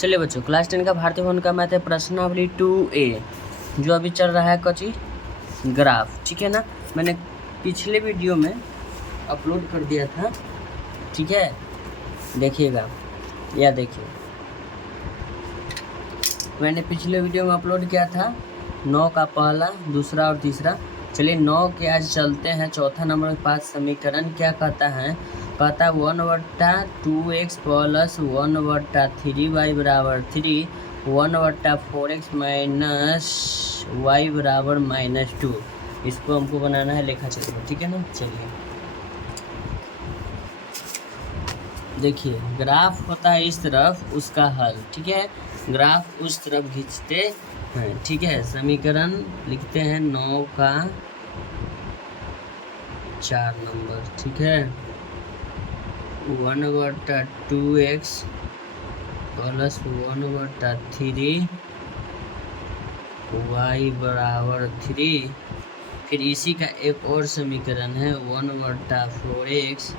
चलिए बच्चों, क्लास 10 का भारतीय भवन का मैथ है प्रश्नावली 2A, जो अभी चल रहा है कची ग्राफ। ठीक है ना, मैंने पिछले वीडियो में अपलोड कर दिया था। ठीक है, देखिएगा या देखिए, मैंने पिछले वीडियो में अपलोड किया था 9 का पहला, दूसरा और तीसरा। चलिए 9 के आज चलते हैं। चौथा नंबर 5 समीकरण क्या कहता है? कहता है 1/2x प्लस 1/3y बराबर 3, 1/4x माइनस y बराबर -2। इसको हमको बनाना है लेखा चित्र। ठीक है ना, चलिए देखिए, ग्राफ होता है इस तरफ, उसका हल। ठीक है, ग्राफ उस तरफ खींचते हैं। ठीक है, समीकरण लिखते हैं 9 का 4 नंबर। ठीक है, 1/2x प्लस 1/3 y बराबर 3। फिर इसी का एक और समीकरण है 1/4x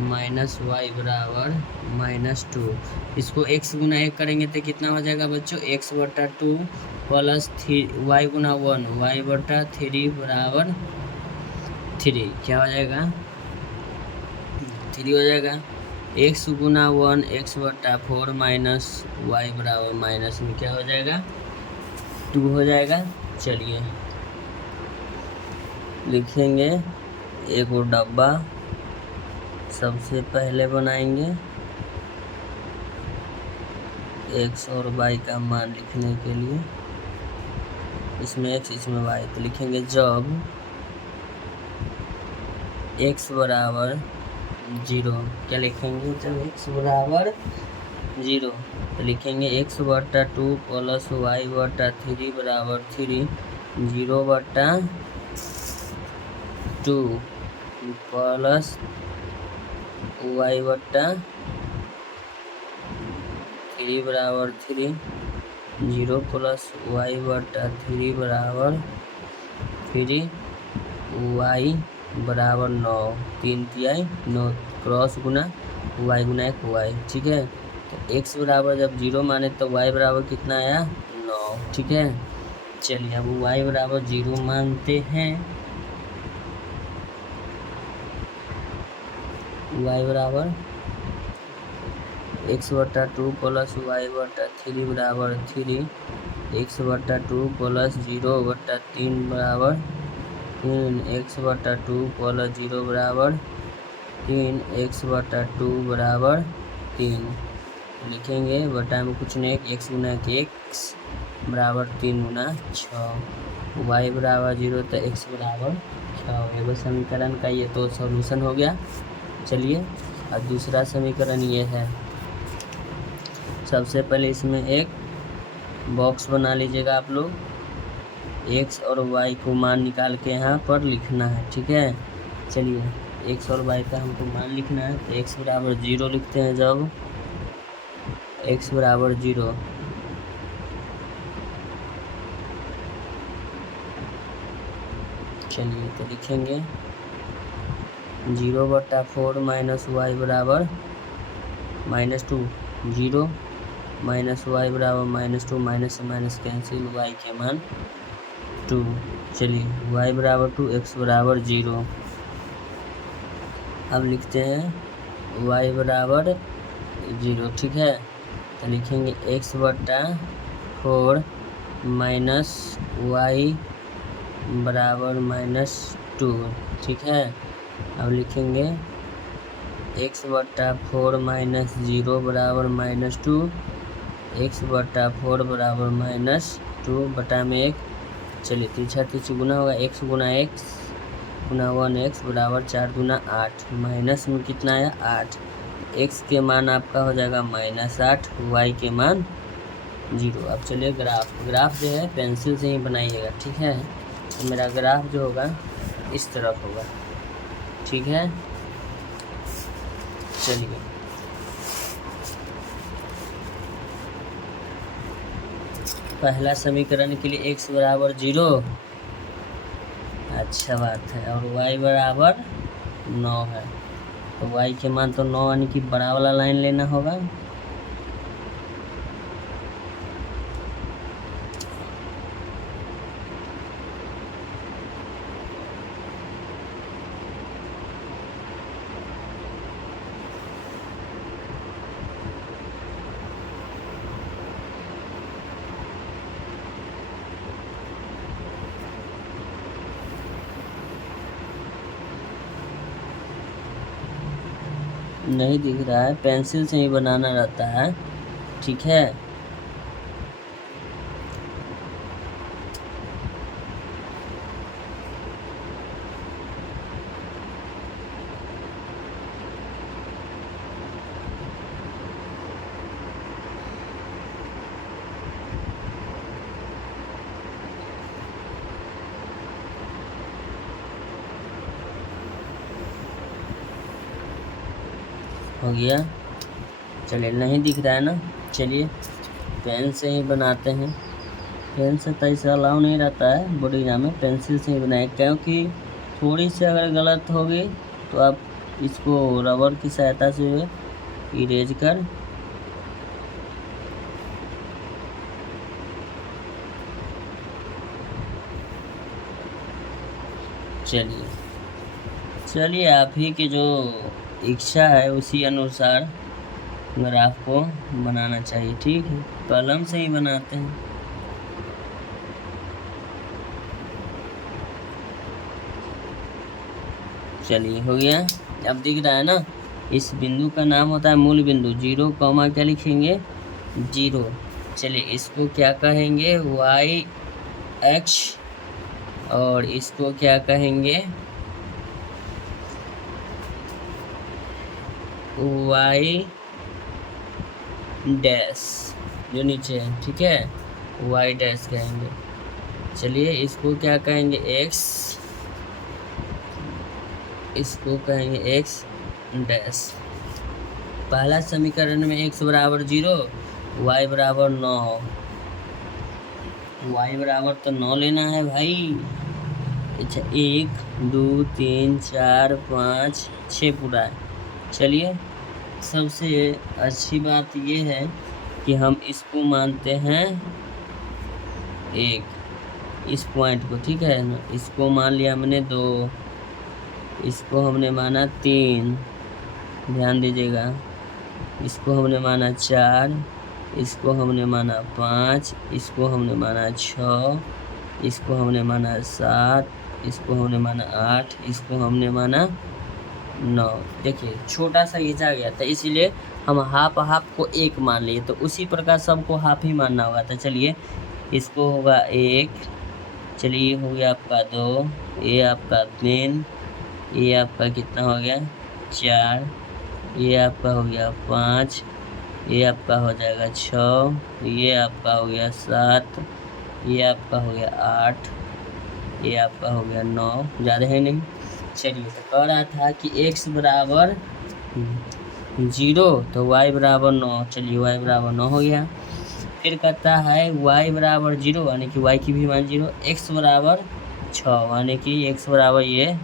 माइनस y बराबर -2। इसको x गुना 1 करेंगे तो कितना हो जाएगा बच्चों? x/2 प्लस y गुना 1 y/3 बराबर 3। क्या हो जाएगा? 3 हो जाएगा। x गुना 1 x/4 माइनस y बराबर माइनस में क्या हो जाएगा? 2 हो जाएगा। चलिए लिखेंगे एक और डब्बा। सबसे पहले बनाएंगे x और y का मान लिखने के लिए, इसमें x इसमें y। तो लिखेंगे जब x बराबर 0, क्या लिखेंगे? जब x बराबर 0 तो लिखेंगे x/2 प्लस y/3 बराबर 3, 0/2 प्लस y/3 बराबर 3, 0 प्लस y/3 बराबर 3, y बराबर 9। 3 तिहाई 9, क्रॉस गुना y गुना 1 y। ठीक है, तो x बराबर जब 0 माने तो y बराबर कितना आया? 9। ठीक है, चलिए अब y बराबर 0 मानते हैं। y बराबर x/2 प्लस y/3 बराबर 3, x/2 प्लस 0/3 बराबर 3, x/2 प्लस 0 बराबर 3, x/2 बराबर 3। लिखेंगे बटा में कुछ नहीं, x गुना 1 बराबर 3 गुना 6, y बराबर 0 तो x बराबर 6 हो गया। समीकरण का ये तो सॉल्यूशन हो गया। चलिए अब दूसरा समीकरण ये है। सबसे पहले इसमें एक बॉक्स बना लीजिएगा आप लोग। x और y को मान निकाल के यहाँ पर लिखना है। ठीक है, चलिए x और y का हमको मान लिखना है। तो x बराबर 0 लिखते हैं। जब x बराबर 0, चलिए तो लिखेंगे 0/4 माइनस y बराबर -2, 0 माइनस y बराबर -2, माइनस से माइनस कैंसिल, y के मान 2। चलिए y बराबर 2, x बराबर 0। अब लिखते हैं y बराबर 0। ठीक है, तो लिखेंगे x/4 माइनस y बराबर -2। ठीक है, अब लिखेंगे x/4 माइनस 0 बराबर -2, x/4 बराबर -2 बटा में 1। चलिए तीछा तीछी गुना होगा, x गुना x गुना 1x बराबर 4 गुना 8, माइनस में कितना आया? 8। x के मान आपका हो जाएगा -8, y के मान 0। अब चलिए ग्राफ जो है पेंसिल से ही बनाइएगा। ठीक है, तो मेरा ग्राफ जो होगा इस तरफ होगा। ठीक है, चलिए पहला समीकरण के लिए x बराबर 0, अच्छा बात है, और y बराबर 9 है। तो y के मान तो 9 यानी कि बड़ा वाला लाइन लेना होगा। नहीं दिख रहा है, पेंसिल से ही बनाना रहता है, ठीक है। हो गया, चलिए नहीं दिख रहा है ना, चलिए पेन से ही बनाते हैं। पेन से तो ऐसा अलाउ नहीं रहता है बोर्ड एग्जाम में, पेंसिल से ही बनाए, क्योंकि थोड़ी सी अगर गलत होगी तो आप इसको रबर की सहायता से इरेज कर चलिए आप ही की जो इच्छा है उसी अनुसार ग्राफ को बनाना चाहिए, ठीक है। कलम से ही बनाते हैं। चलिए हो गया, अब दिख रहा है ना, इस बिंदु का नाम होता है मूल बिंदु। 0, क्या लिखेंगे, 0। चलिए इसको क्या कहेंगे, वाई अक्ष, और इसको क्या कहेंगे, वाई डैश, जो नीचे है, ठीक है, वाई डैश कहेंगे। चलिए इसको क्या कहेंगे, एक्स, इसको कहेंगे एक्स डैश। पहला समीकरण में x बराबर 0, y बराबर 9, y बराबर तो 9 लेना है भाई। अच्छा 1 2 3 4 5 6 पूरा है। चलिए सबसे अच्छी बात ये है कि हम इसको मानते हैं 1, इस पॉइंट को, ठीक है ना। इसको मान लिया हमने 2, इसको हमने माना 3, ध्यान दीजिएगा। इसको हमने माना 4, इसको हमने माना 5, इसको हमने माना 6, इसको हमने माना 7, इसको हमने माना 8, इसको हमने माना 9। देखिए छोटा सा घिंचा गया था, इसीलिए हम हाफ को 1 मान लिए, तो उसी प्रकार सबको हाफ ही मानना होगा। तो चलिए इसको होगा 1, चलिए ये हो गया आपका 2, ये आपका 3, ये आपका कितना हो गया 4, ये आपका हो गया 5, ये आपका हो जाएगा 6, ये आपका हो गया 7, ये आपका हो गया 8, ये आपका हो गया 9, ज़्यादा है नहीं। चलिए तो कह रहा था कि x बराबर 0 तो y बराबर 9, चलिए y बराबर 9 हो गया। फिर कहता है y बराबर 0 यानी कि y की भी मान 0, x बराबर 6 यानी कि x बराबर ये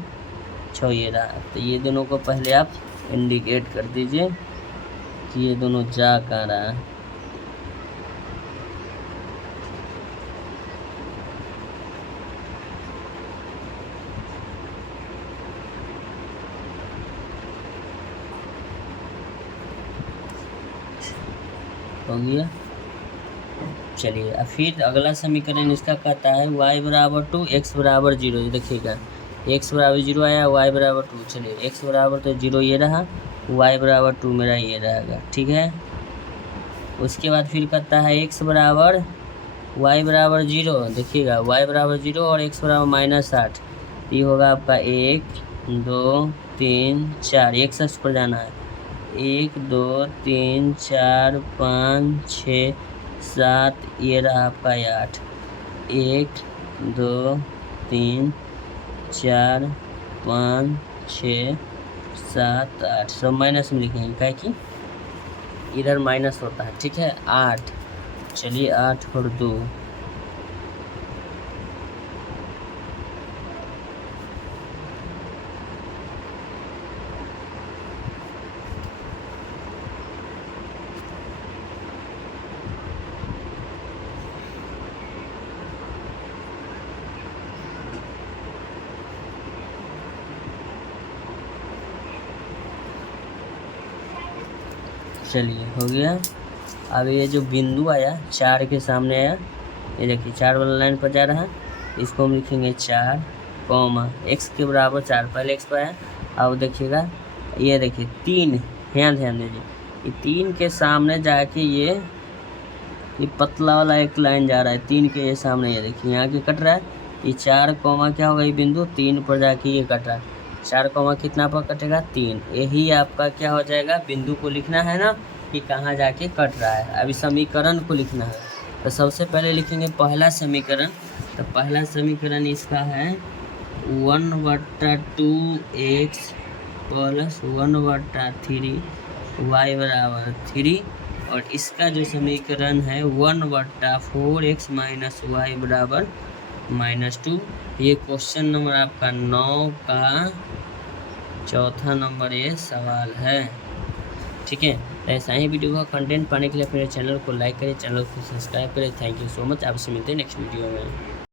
6 ये रहा। तो ये दोनों को पहले आप इंडिकेट कर दीजिए कि ये दोनों जा कहाँ रहा है। हो गया। चलिए अब फिर अगला समीकरण इसका कहता है y बराबर 2, x बराबर 0। देखिएगा x बराबर 0 आया, y बराबर 2। चलिए x बराबर तो 0 ये रहा, y बराबर 2 मेरा ये रहेगा, ठीक है। उसके बाद फिर कहता है x बराबर y बराबर 0। देखिएगा y बराबर 0 और x बराबर -8, ये होगा आपका 1 2 3 4, एक सक्स पर जाना है। 1 2 3 4 5 6 7, ये रहा आपका 8, 1 2 3 4 5 6 7 8, सब माइनस में लिखेंगे क्या कि इधर माइनस होता है, ठीक है। 8, चलिए 8 और 2, चलिए हो गया। अब ये जो बिंदु आया 4 के सामने आया, ये देखिए 4 वाला लाइन पर जा रहा है, इसको हम लिखेंगे 4 कॉमा x के बराबर 4, पहले x पर आया। अब देखिएगा ये देखिए 3 यहाँ ध्यान दीजिए, ये 3 के सामने जाके ये पतला वाला एक लाइन जा रहा है 3 के ये सामने, ये देखिए यहाँ के कट रहा है, ये 4 कॉमा क्या होगा, ये बिंदु 3 पर जाके ये कट रहा है, 4 कॉमा कितना पर कटेगा 3, यही आपका क्या हो जाएगा, बिंदु को लिखना है ना कि कहाँ जाके कट रहा है। अभी समीकरण को लिखना है, तो सबसे पहले लिखेंगे पहला समीकरण। तो पहला समीकरण इसका है 1/2x प्लस 1/3 y बराबर 3, और इसका जो समीकरण है 1/4x माइनस वाई बराबर -2। ये क्वेश्चन नंबर आपका 9 का चौथा नंबर ये सवाल है। ठीक है, ऐसा ही वीडियो का कंटेंट पाने के लिए मेरे चैनल को लाइक करें, चैनल को सब्सक्राइब करें। थैंक यू सो मच, आपसे मिलते हैं नेक्स्ट वीडियो में।